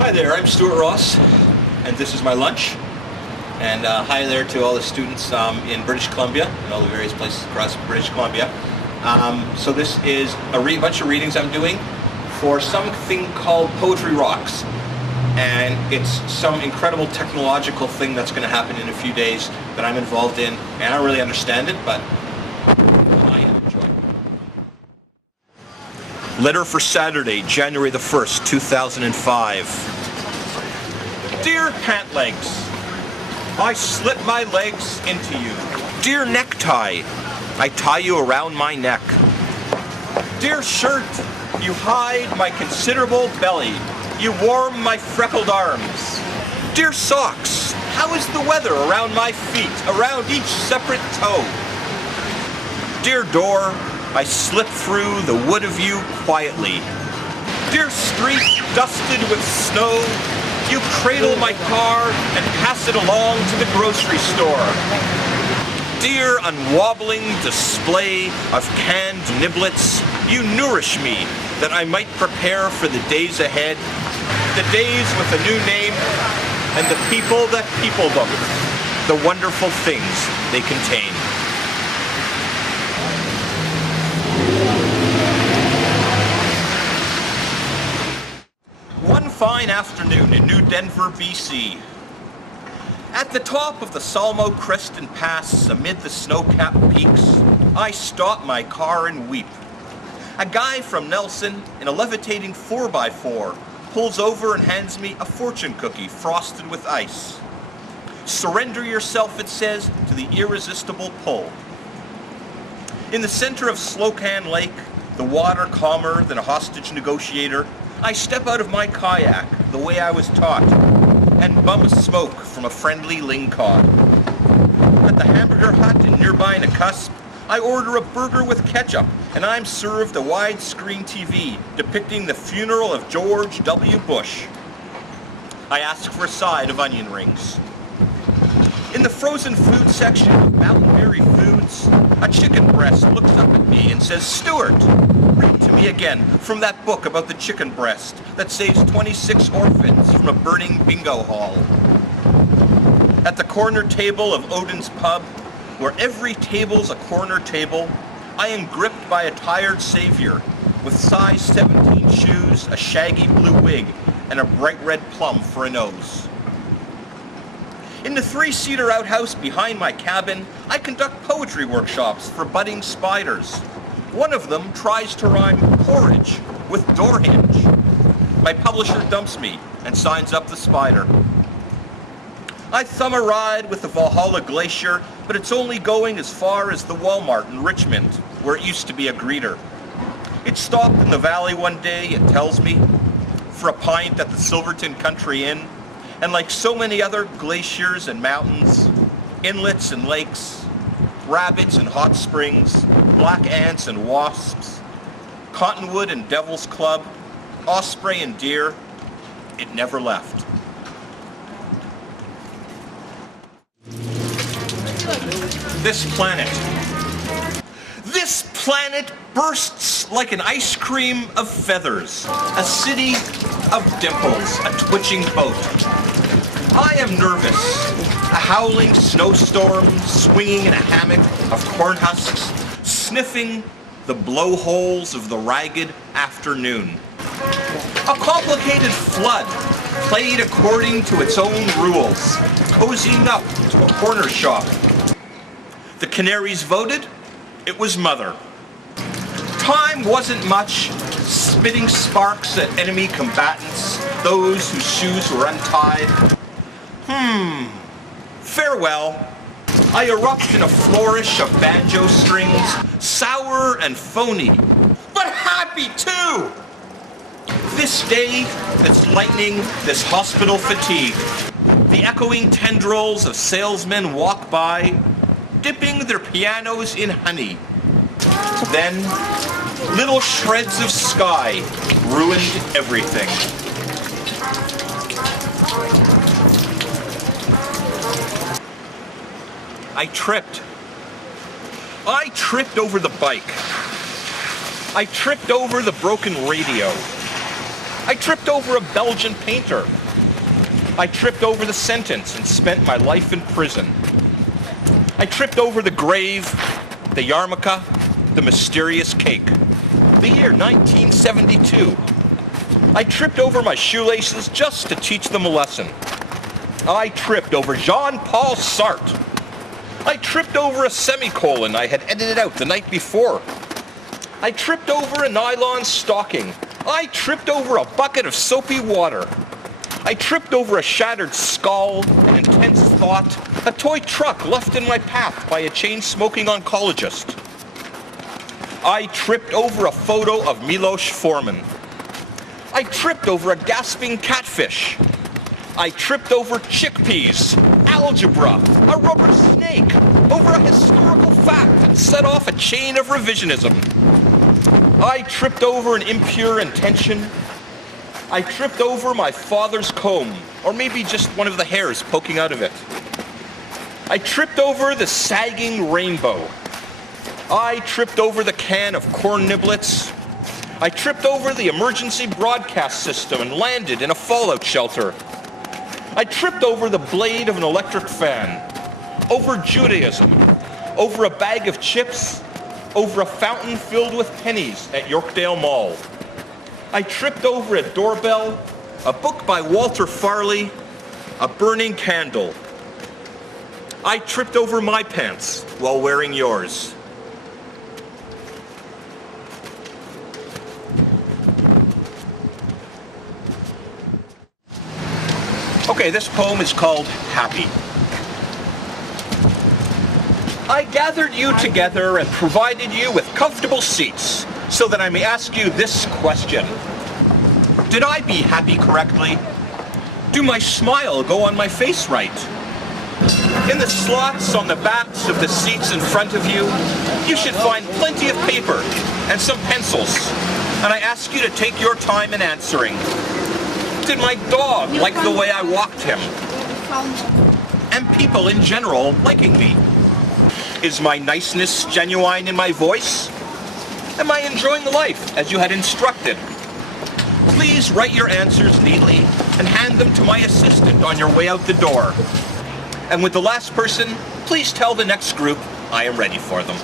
Hi there, I'm Stuart Ross, and this is my lunch. And hi there to all the students in British Columbia and all the various places across British Columbia. So this is a bunch of readings I'm doing for something called Poetry Rocks. And it's some incredible technological thing that's going to happen in a few days that I'm involved in. And I don't really understand it, but I enjoy it. Letter for Saturday, January the 1st, 2005. Dear pant legs, I slip my legs into you. Dear necktie, I tie you around my neck. Dear shirt, you hide my considerable belly. You warm my freckled arms. Dear socks, how is the weather around my feet, around each separate toe? Dear door, I slip through the wood of you quietly. Dear street, dusted with snow, you cradle my car and pass it along to the grocery store. Dear unwobbling display of canned niblets, you nourish me that I might prepare for the days ahead, the days with a new name, and the people that people them, the wonderful things they contain. One fine afternoon in New Denver, BC. At the top of the Salmo Crest and Pass, amid the snow-capped peaks, I stop my car and weep. A guy from Nelson in a levitating 4x4 pulls over and hands me a fortune cookie frosted with ice. Surrender yourself, it says, to the irresistible pull. In the center of Slocan Lake, the water calmer than a hostage negotiator, I step out of my kayak the way I was taught and bum a smoke from a friendly lingcod. At the hamburger hut in nearby Nakusp, I order a burger with ketchup and I'm served a widescreen TV depicting the funeral of George W. Bush. I ask for a side of onion rings. In the frozen food section of Mountain Berry Foods, a chicken breast looks up at me and says, "Stuart, read to me again from that book about the chicken breast that saves 26 orphans from a burning bingo hall." At the corner table of Odin's Pub, where every table's a corner table, I am gripped by a tired savior with size 17 shoes, a shaggy blue wig, and a bright red plum for a nose. In the 3-seater outhouse behind my cabin, I conduct poetry workshops for budding spiders. One of them tries to rhyme porridge with door hinge. My publisher dumps me and signs up the spider. I thumb a ride with the Valhalla Glacier, but it's only going as far as the Walmart in Richmond, where it used to be a greeter. It stopped in the valley one day, it tells me, for a pint at the Silverton Country Inn, and like so many other glaciers and mountains, inlets and lakes, rabbits and hot springs, black ants and wasps, cottonwood and devil's club, osprey and deer, it never left. This planet bursts like an ice cream of feathers, a city of dimples, a twitching boat. I am nervous, a howling snowstorm, swinging in a hammock of corn husks, sniffing the blowholes of the ragged afternoon. A complicated flood, played according to its own rules, cozying up to a corner shop. The canaries voted, it was mother. Time wasn't much, spitting sparks at enemy combatants, those whose shoes were untied. Farewell. I erupt in a flourish of banjo strings, sour and phony, but happy too. This day that's lightning, this hospital fatigue. The echoing tendrils of salesmen walk by, dipping their pianos in honey. Then, little shreds of sky ruined everything. I tripped. I tripped over the bike. I tripped over the broken radio. I tripped over a Belgian painter. I tripped over the sentence and spent my life in prison. I tripped over the grave, the yarmulke, the mysterious cake. The year 1972. I tripped over my shoelaces just to teach them a lesson. I tripped over Jean-Paul Sartre. I tripped over a semicolon I had edited out the night before. I tripped over a nylon stocking. I tripped over a bucket of soapy water. I tripped over a shattered skull, an intense thought, a toy truck left in my path by a chain-smoking oncologist. I tripped over a photo of Milos Forman. I tripped over a gasping catfish. I tripped over chickpeas, algebra, a rubber snake, over a historical fact that set off a chain of revisionism. I tripped over an impure intention. I tripped over my father's comb, or maybe just one of the hairs poking out of it. I tripped over the sagging rainbow. I tripped over the can of corn niblets. I tripped over the emergency broadcast system and landed in a fallout shelter. I tripped over the blade of an electric fan, over Judaism, over a bag of chips, over a fountain filled with pennies at Yorkdale Mall. I tripped over a doorbell, a book by Walter Farley, a burning candle. I tripped over my pants while wearing yours. Okay, this poem is called Happy. I gathered you together and provided you with comfortable seats so that I may ask you this question. Did I be happy correctly? Do my smile go on my face right? In the slots on the backs of the seats in front of you, you should find plenty of paper and some pencils, and I ask you to take your time in answering. Did my dog like the way I walked him? And people in general liking me? Is my niceness genuine in my voice? Am I enjoying life as you had instructed? Please write your answers neatly and hand them to my assistant on your way out the door. And with the last person, please tell the next group I am ready for them.